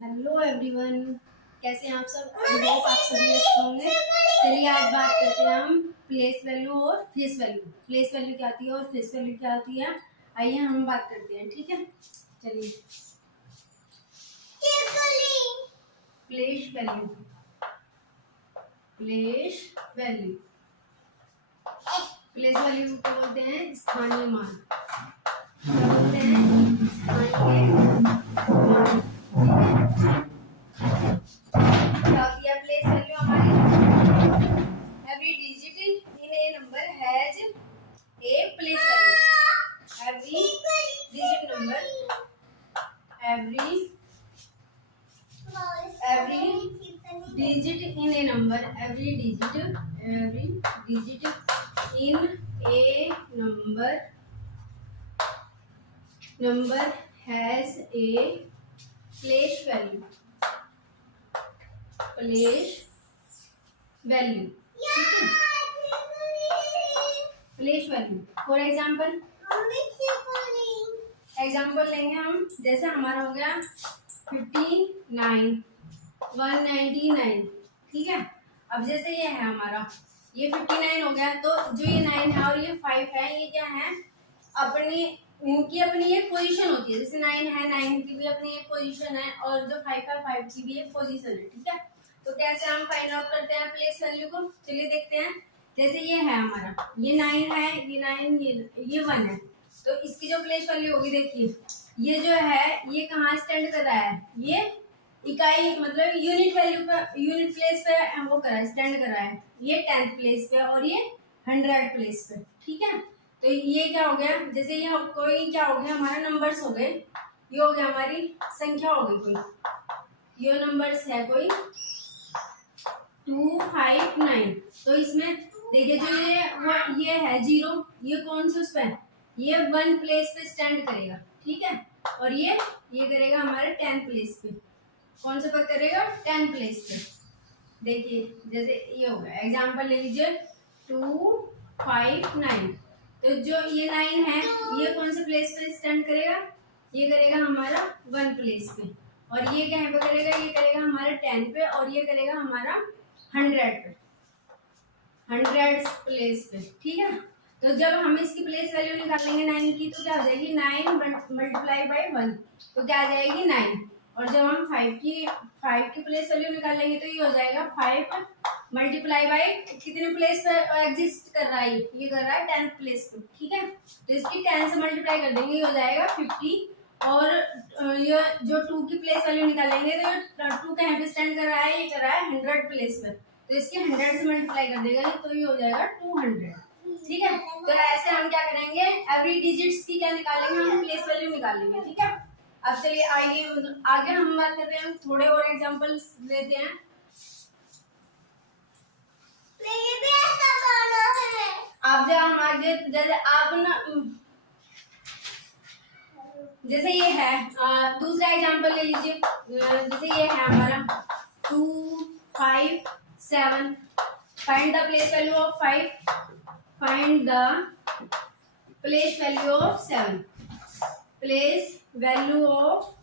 Hello everyone, कैसे हैं आप सब। आई होप आप सभी अच्छे होंगे। चलिए आज बात करते हैं हम प्लेस वैल्यू और फेस वैल्यू। प्लेस वैल्यू क्या आती है और फेस वैल्यू क्या आती है, आइए हम बात करते हैं। ठीक है, चलिए। Place value, place value, place value क्या बोलते हैं? स्थानीय मान। क्या बोलते हैं? स्थानीय मान। क्या होती है प्लेस वैल्यू हमारी? Every digit in A number has a place value. Every digit number, every digit in a number, every digit in a number has a place value, place value। place value for example लेंगे हम। जैसे हमारा हो गया 59, 199। ठीक है, अब जैसे ये है हमारा, ये 59 हो गया, तो जो ये 9 है और ये 5 है, ये क्या है? अपनी इनकी अपनी एक पोजीशन होती है। जैसे 9 है, 9 की भी अपनी एक पोजीशन है, और जो 5 है, 5 की भी एक पोजीशन है। ठीक है, तो कैसे हम फाइंड आउट करते हैं प्लेस वैल्यू को? चलिए देखते हैं। जैसे ये है हमारा, ये 9 है, ये 9, ये 1 है, तो इसकी जो प्लेस वैल्यू होगी, देखिए ये जो है ये कहाँ स्टैंड कर रहा है? ये इकाई मतलब यूनिट वैल्यू पर, यूनिट प्लेस पे वो कर रहा है, स्टैंड कर रहा है। ये 10th प्लेस पे और ये 100 प्लेस पे। ठीक है, तो ये क्या हो गया? जैसे ये कोई क्या हो गया, हमारा नंबर्स हो गए, ये हो गया हमारी संख्या हो गई कोई, ये नंबर्स है कोई 259। तो इसमें देखिए जो ये है 0, ये कौन से उस पे? ये 1 प्लेस पे स्टैंड करेगा। ठीक है, और ये करेगा हमारे 10 प्लेस पे। कौन से पर करेगा? 10 प्लेस पे। देखिए जैसे ये हो गया, एग्जांपल ले लीजिए 259। तो जो ये 9 है, ये कौन से प्लेस पे स्टैंड करेगा? ये करेगा हमारा 1 प्लेस पे। और ये कहाँ पे करेगा? ये करेगा हमारा 10 पे, और ये करेगा हमारा 100 पे, 100 प्लेस पे। ठीक है, तो जब हम इसकी प्लेस वैल्यू निकालेंगे 9 की, तो क्या आ जाएगी? 9 मल्टीप्लाई बाई 1, तो क्या आ जाएगी? 9। और जब हम 5 की प्लेस वैल्यू निकालेंगे, तो ये हो जाएगा 5 मल्टीप्लाई बाई कितने प्लेस पर एग्जिस्ट कर रहा है? ये कर रहा है 10th प्लेस पे। ठीक है, तो इसकी 10 से मल्टीप्लाई कर देंगे, ये हो जाएगा 50। और ये जो 2 की प्लेस वैल्यू निकालेंगे, तो 2 कहाँ पे स्टैंड कर रहा है? ये कर रहा है 100 प्लेस पर, तो इसके 100 से मल्टीप्लाई कर देगा, तो ये हो जाएगा 200। ठीक है, तो ऐसे हम क्या करेंगे? एवरी डिजिट्स की क्या निकालेंगे? हम प्लेस वैल्यू निकालेंगे। ठीक है, अब चलिए आगे हम बात करते हैं, थोड़े और एग्जांपल्स लेते हैं। आप जब हम आगे, जैसे आप ना, जैसे ये है, दूसरा एग्जांपल ले लीजिए। जैसे ये है हमारा 257। Find the place value of 5, find the place value of 7। Place value of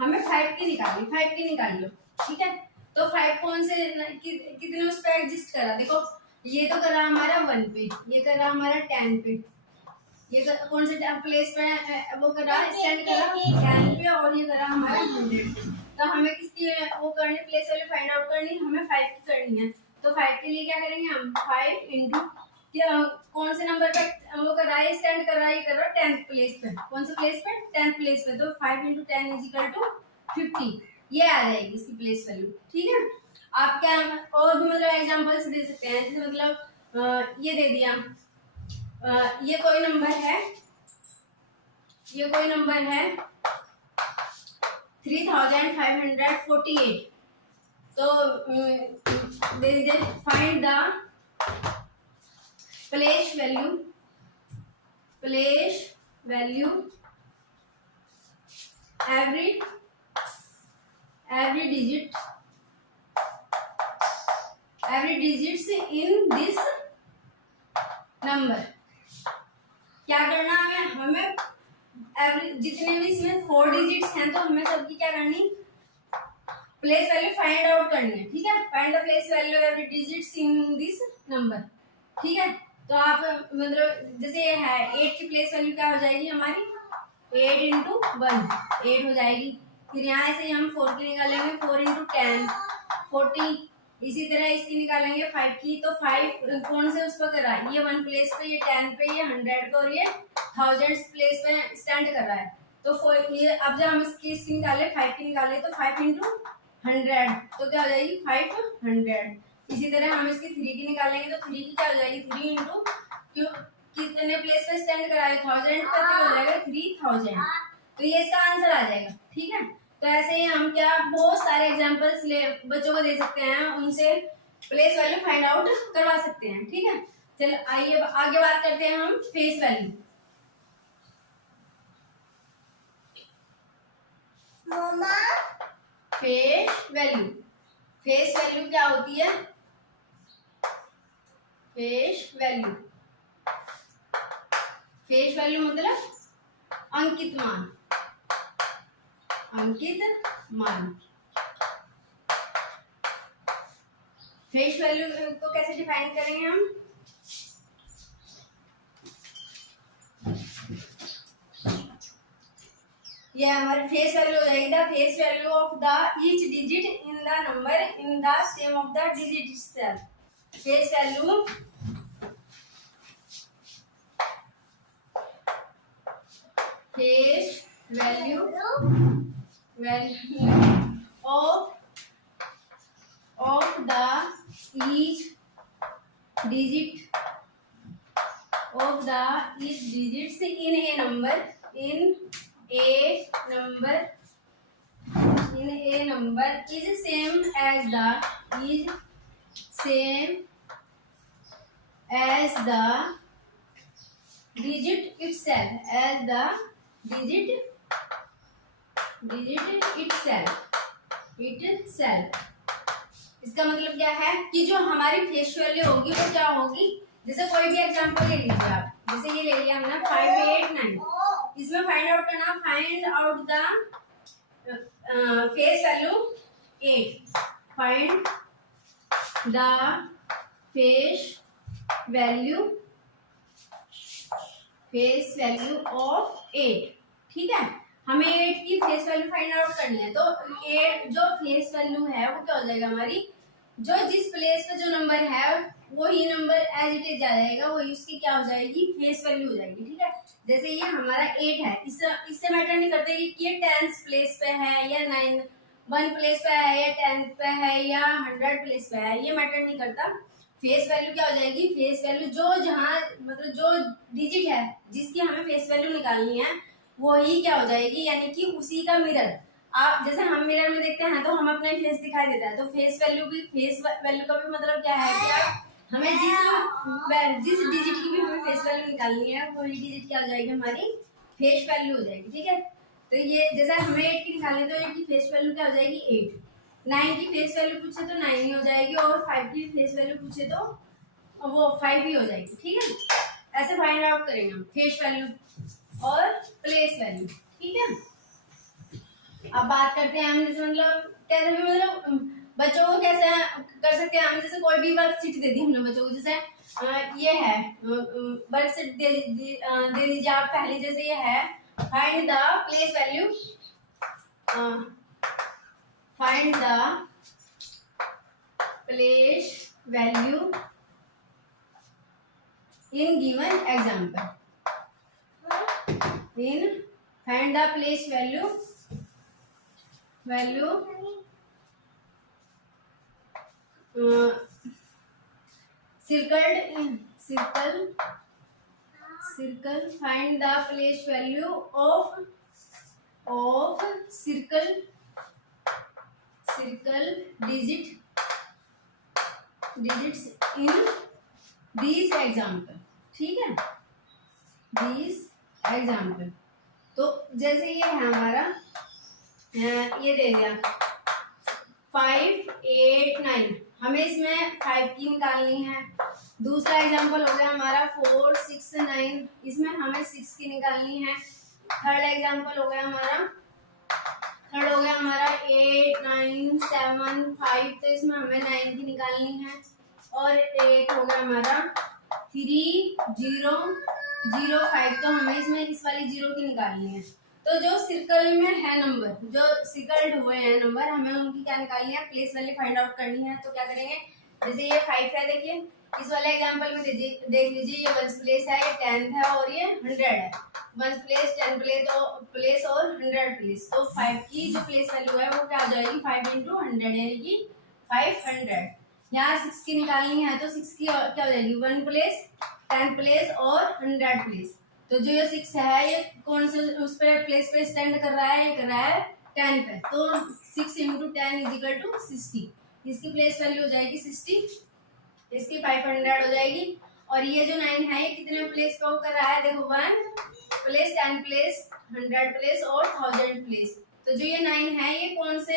हमें 5 की निकाल लो। ठीक है, तो 5 कौन से कितने उस पर एग्जिस्ट कर रहा? देखो ये तो कर रहा हमारा 1 पे, ये कर रहा हमारा 10 पे, ये कौन से प्लेस पे वो कर रहा है? स्टैंड कर रहा है 10 पे, और ये कर रहा हमारा 100 पे। तो हमें किसकी वो करनी? प्लेस वैल्यू फाइंड आउट करनी, हमें 5 की करनी है। तो 5 के लिए क्या करेंगे हम? 5 इंटू कौन से नंबर पे वो कर रहा है? स्टैंड कर रहा है, ये कर रहा है 10th प्लेस पे। कौन से प्लेस पे? 10th प्लेस पे। तो 5 इंटू 10 इज इक्वल टू 50, ये आ जाएगी इसकी प्लेस वैल्यू। ठीक है, आप क्या और भी मतलब एग्जांपल्स दे सकते हैं। जैसे मतलब ये दे दिया, ये कोई नंबर है, 3548। तो दे दीजिए find the place value every digits in this number. क्या करना है हमें? जितने भी इसमें 4 डिजिट्स हैं तो हमें सबकी क्या करनी, प्लेस वैल्यू फाइंड आउट करनी है। ठीक है, find the place value every digits in this number. ठीक है, तो आप मतलब जैसे ये है 8 की प्लेस वैल्यू क्या हो जाएगी हमारी, 8 इंटू 1 8 हो जाएगी। फिर यहाँ से हम 4 की निकालेंगे, 4 इंटू 10 40। इसी तरह इसकी निकालेंगे 5 की, तो 5 कौन से उस पर कर रहा है, ये 1 प्लेस पे, ये 10 पे, ये 100 पे और ये 1000 प्लेस पे स्टैंड कर रहा है। तो ये अब जब हम इसकी निकाले 5 की निकाले तो 5 इंटू 100 तो क्या हो जाएगी 500। इसी तरह हम इसकी 3 की निकालेंगे तो 3 की क्या हो जाएगी 3 इंटू कितने प्लेस पे स्टैंड करा है 1000 का, तो हो जाएगा 3000। तो ये इसका आंसर आ जाएगा। ठीक है, तो ऐसे ही हम क्या बहुत सारे एग्जांपल्स बच्चों को दे सकते हैं, उनसे प्लेस वैल्यू फाइंड आउट करवा सकते हैं। ठीक है, चलो आइए आगे बात करते हैं हम फेस वैल्यू। मामा फेस वैल्यू, फेस वैल्यू क्या होती है, फेस वैल्यू, फेस वैल्यू मतलब अंकित मान, अंकित मान। फेस वैल्यू को कैसे डिफाइन करेंगे हम, ये हमारे फेस वैल्यू हो जाएगी the face value of the each digit in the number in the same of the digit itself. Face value face value value of the each digit of the each digits in A number is same as the digit itself, as the digit itself। इसका मतलब क्या है कि जो हमारी face value होगी वो क्या होगी, जैसे कोई भी एग्जांपल ले लीजिए आप, जैसे ये ले लिया हमने 589, इसमें फाइंड आउट करना, find out the face value 8, find the face value of 8। ठीक है, हमें 8 की फेस वैल्यू फाइंड आउट करनी है, तो 8 जो फेस वैल्यू है वो क्या हो जाएगा हमारी, जो जिस प्लेस पे जो नंबर है वही नंबर एज इट इज आ जाएगा, वही उसकी क्या हो जाएगी फेस वैल्यू हो जाएगी। ठीक है, जैसे ये हमारा 8 है, इससे मैटर नहीं करता कि ये 10th प्लेस पे है या 1 प्लेस पे है या 10th पे है या 100 प्लेस पे है, ये मैटर नहीं करता। फेस वैल्यू क्या हो जाएगी, फेस वैल्यू जो जहाँ मतलब जो डिजिट है जिसकी हमें फेस वैल्यू निकालनी है वही क्या हो जाएगी, यानी कि उसी का मिरर। आप जैसे हम मिरर में देखते हैं तो हम अपना फेस दिखाई देता है, तो फेस वैल्यू का भी मतलब क्या है कि आप हमें जिस डिजिट की भी हमें फेस वैल्यू निकालनी है वही डिजिट क्या हो जाएगी हमारी फेस वैल्यू हो जाएगी। ठीक है, तो ये जैसे हमें 8 की निकालनी है तो 8 की फेस वैल्यू क्या हो जाएगी 8, 9 की फेस वैल्यू पूछे तो 9 ही हो जाएगी, और 5 की फेस वैल्यू पूछे तो वो 5 ही हो जाएगी। ठीक है, ऐसे फाइंड आउट करेंगे हम फेस वैल्यू और प्लेस वैल्यू। ठीक है, अब बात करते हैं हम जैसे मतलब कैसे भी मतलब बच्चों को कैसे कर सकते हैं हम, जैसे कोई भी वर्कशीट दे दी हमने बच्चों को, जैसे ये है वर्कशीट दे दीजिए आप पहले, जैसे ये है find the place value, find the place value in given example, in find the place value circle find the place value of circle digits in these example। ठीक है, these example, तो जैसे ये है हमारा, ये दे दिया 5 8 9, हमें इसमें 5 की निकालनी है। दूसरा एग्जांपल हो गया हमारा 4 6 9, इसमें हमें 6 की निकालनी है। थर्ड एग्जाम्पल हो गया हमारा, थर्ड हो गया हमारा 8 9 7 5, तो इसमें हमें 9 की निकालनी है, और 8 हो गया हमारा 3 0 0 5, तो हमें इसमें इस वाली 0 की निकालनी है। तो जो सर्कल में है नंबर, जो सर्कल्ड हुए हैं नंबर, हमें उनकी क्या निकालनी है, प्लेस वैल्यू फाइंड आउट करनी है। तो क्या करेंगे, जैसे ये 5 है, देखिए इस वाले एग्जांपल में देख लीजिए, ये 1 प्लेस है, ये 10th है और ये 100 है। 1 प्लेस 10 प्लेस और 100 प्लेस, तो 5 की जो प्लेस वैल्यू है वो क्या हो जाएगी, 5 × 100 यानी कि 500। यहाँ 6 की निकालनी है, तो 6 की क्या हो जाएगी, 1 प्लेस 10 प्लेस और 100 प्लेस। तो जो ये 6 है ये कौन से उस पे प्लेस पे स्टैंड कर रहा है, ये कर रहा है 10 पे, तो 6 × 10 = 60। इसकी प्लेस वैल्यू हो जाएगी 60, इसकी 500 हो जाएगी। और ये जो 9 है ये कितने प्लेस पे कर रहा है, देखो 1 प्लेस 10 प्लेस 100 प्लेस और 1000 प्लेस। तो जो ये 9 है ये कौन से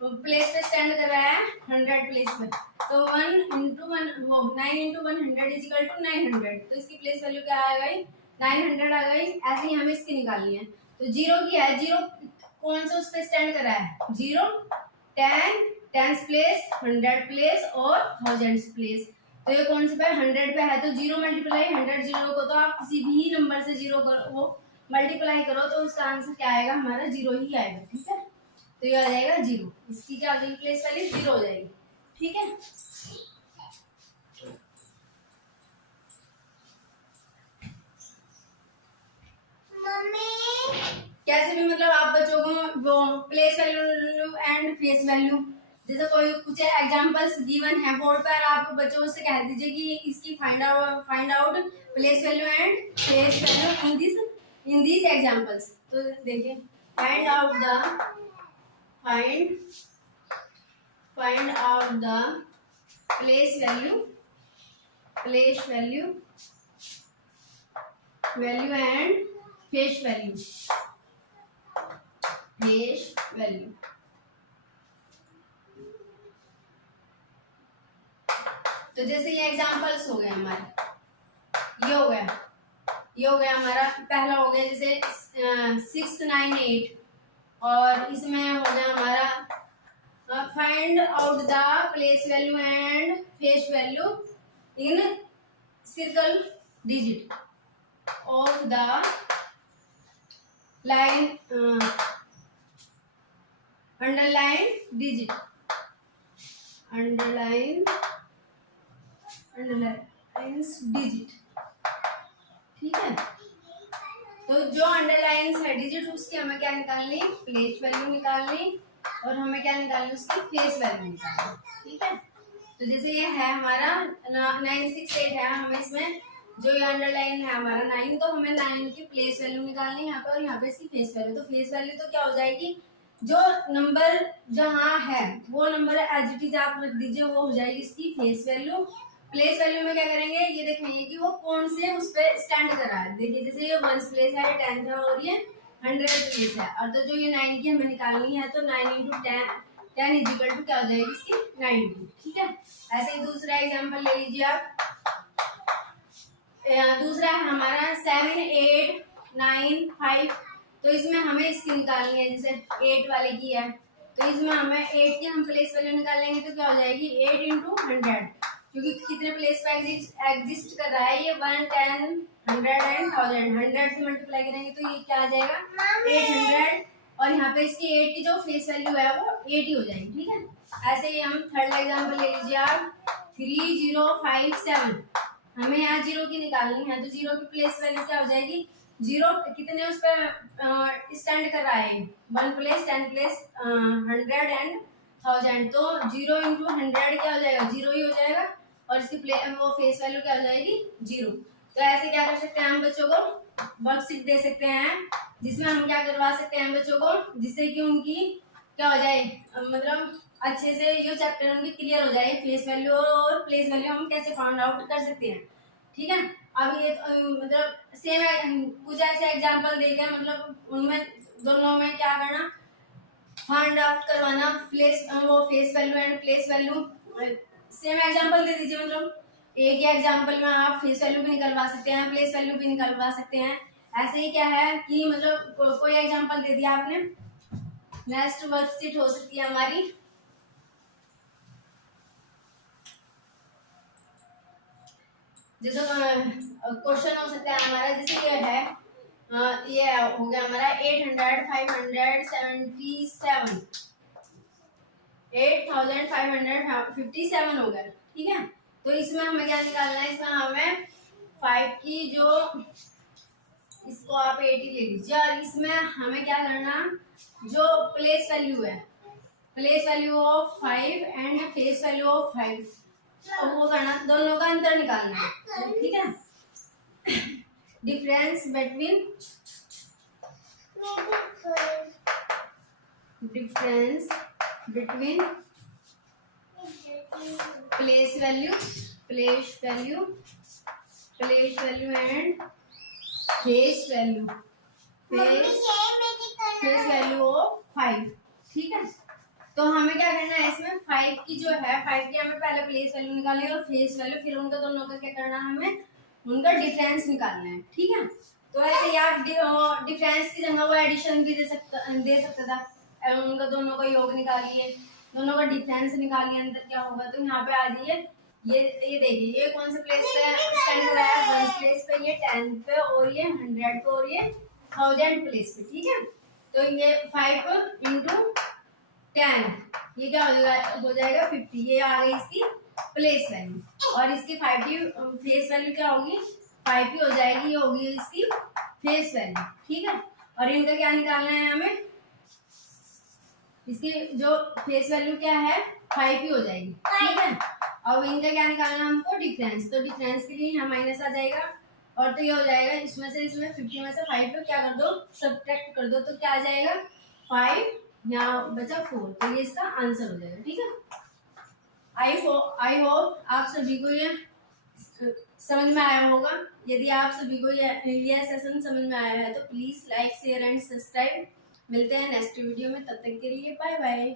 प्लेस पे स्टैंड कर रहा है, 100 प्लेस पे, तो 1 × 1 वो 9 × 100 = 900, तो इसकी प्लेस वैल्यू क्या आ गई, 900 आ गई। ऐसे ही हमें इसकी निकालनी है। तो 0 की है, 0 कौन सा उस पे स्टैंड कर रहा है, 0 10 10 प्लेस 100 प्लेस और 1000 प्लेस। तो ये कौन से पे 100 पे है, तो 0 × 100, 0 को तो आप किसी भी नंबर से 0 करो, वो मल्टीप्लाई करो तो उसका आंसर क्या आएगा, हमारा 0 ही आएगा। ठीक है, तो ये आ जाएगा 0, इसकी क्या हो जाएगी, प्लेस वैल्यू 0 हो जाएगी। ठीक है, कैसे भी मतलब आप बच्चों को वो place value and face value, जैसे कोई कुछ एग्जांपल्स गिवन है बोर्ड पर, आप बच्चों से कह दीजिए कि इसकी find out place value and face value in this examples. तो देखिए, find out the place value and face value. तो जैसे ये एग्जांपल्स हो गए हमारे, ये हो गया हमारा पहला हो गया, जैसे 6 9 8, और इसमें हो गया हमारा find out the place value and face value in circle digit of the line underline digit, digit. ठीक है, तो जो अंडरलाइन है डिजिट, उसकी हमें क्या निकालनी, प्लेस वैल्यू निकालनी, और हमें क्या निकालनी, उसकी फेस वैल्यू निकालनी। ठीक है, तो जैसे ये है हमारा 9 6 8 है, हमें इसमें जो ये अंडरलाइन है हमारा 9, तो हमें 9 की प्लेस वैल्यू निकालनी है यहाँ पे, और यहाँ पे इसकी फेस वैल्यू। तो फेस वैल्यू तो क्या हो जाएगी, जो नंबर जहाँ है वो नंबर एज इट इज आप रख दीजिए, वो हो जाएगी इसकी फेस वैल्यू। प्लेस वैल्यू में क्या करेंगे, ये देखेंगे कि वो कौन से उस पे स्टैंड कर रहा है। देखिए जैसे ये 1 प्लेस है, 10th है और ये 100 प्लेस है, और तो जो ये 9 की हमें निकालनी है, तो 9 × 10 = क्या हो जाएगी, इसकी 90। ठीक है, ऐसे ही दूसरा एग्जाम्पल ले लीजिए आप। दूसरा है हमारा 7 8 9 5, तो इसमें हमें इसकी निकालनी है, जैसे 8 वाले की है, तो इसमें हमें 8 की हम प्लेस वैल्यू निकालेंगे, तो क्या हो जाएगी 8 × 100, क्योंकि कितने प्लेस पे एग्जिस्ट कर रहा है ये 1 10 100 एंड 1000, 100 से मल्टीप्लाई करेंगे तो ये क्या आ जाएगा 800, और यहाँ पे इसकी 8 की जो फेस वैल्यू है वो 80 हो जाएगी। ठीक है, ऐसे ही हम थर्ड एग्जाम्पल ले लीजिए आप, 3 0 5 7, हमें यहाँ 0 की निकालनी है, तो 0 की प्लेस वैल्यू क्या हो जाएगी, 0 कितने उस पर स्टैंड कर रहा है, 1 प्लेस 10 प्लेस 100 एंड 1000, तो 0 × 100 क्या हो जाएगा, 0 ही हो जाएगा, और इसकी वो फेस वैल्यू क्या हो जाएगी 0। तो ऐसे क्या कर सकते हैं, हम बच्चों को वर्कशीट दे सकते हैं, जिसमें हम क्या करवा सकते हैं बच्चों को, जिससे कि उनकी क्या हो जाए, मतलब अच्छे से ये चैप्टर उनकी क्लियर हो जाए, फेस वैल्यू और प्लेस वैल्यू हम कैसे फाइंड आउट कर सकते हैं। ठीक है, अब ये मतलब सेम कुछ ऐसे एग्जांपल देकर मतलब उनमें दोनों में क्या करना, फाइंड आउट करवाना वो face value and place value. Same example दे दीजिए, मतलब एक ही एग्जांपल में आप फेस वैल्यू भी निकलवा सकते हैं, प्लेस वैल्यू भी निकलवा सकते हैं। ऐसे ही क्या है कि मतलब कोई एग्जांपल दे दिया आपने, नेक्स्ट वर्कशीट हो सकती है हमारी जैसे क्वेश्चन हो सकता है हमारा, जैसे ये है ये हो गया हमारा 8,557 हो गया, ठीक है। तो इसमें हमें क्या निकालना है, इसमें हमें 5 की जो, इसको आप 80 ले लीजिए, और इसमें हमें क्या करना, जो प्लेस वैल्यू है, place value of 5 and face value of 5, तो वो करना, दोनों का अंतर निकालना है, ठीक है। Difference between place value and face value of 5, ठीक है। तो हमें क्या करना है, इसमें 5 की जो है, 5 की हमें पहले प्लेस वैल्यू निकालनी है और फेस वैल्यू, फिर उनका दोनों का क्या करना है, हमें उनका डिफरेंस निकालना है, ठीक है। तो ऐसे ही आप डिफरेंस की जगह वो एडिशन भी दे सकता था, उनका दोनों का योग निकालिए, दोनों का डिफरेंस निकालिए, अंदर क्या होगा। तो यहाँ पे आ जाइए, ये देखिए, ये कौन से प्लेस पे स्टैंड कर रहा है, 1 प्लेस पे, ये 10 पे, और ये 100 पे, और ये 1000 प्लेस पे, ठीक है। तो ये 5 इंटू 10, ये क्या हो जाएगा 50, ये आ गई इसकी प्लेस वैल्यू, और इसकी 5 की फेस वैल्यू क्या होगी, 5 की हो जाएगी, ये होगी इसकी फेस वैल्यू, ठीक है। और इनका क्या निकालना है हमें, इसकी जो फेस वैल्यू क्या है 5 की हो जाएगी, ठीक है। और इनका क्या निकालना हमको, डिफरेंस, तो डिफरेंस के लिए यहाँ माइनस आ जाएगा, और तो ये हो जाएगा, इसमें 50 में से 5 को क्या कर दो, सब्ट्रैक्ट कर दो, तो क्या आ जाएगा 5, यहाँ बचा 4, तो ये इसका आंसर हो जाएगा, ठीक है। आई होप आप सभी को ये समझ में आया होगा। यदि आप सभी को ये सेशन समझ में आया है तो please like, share and subscribe. मिलते हैं नेक्स्ट वीडियो में, तब तक के लिए बाय बाय।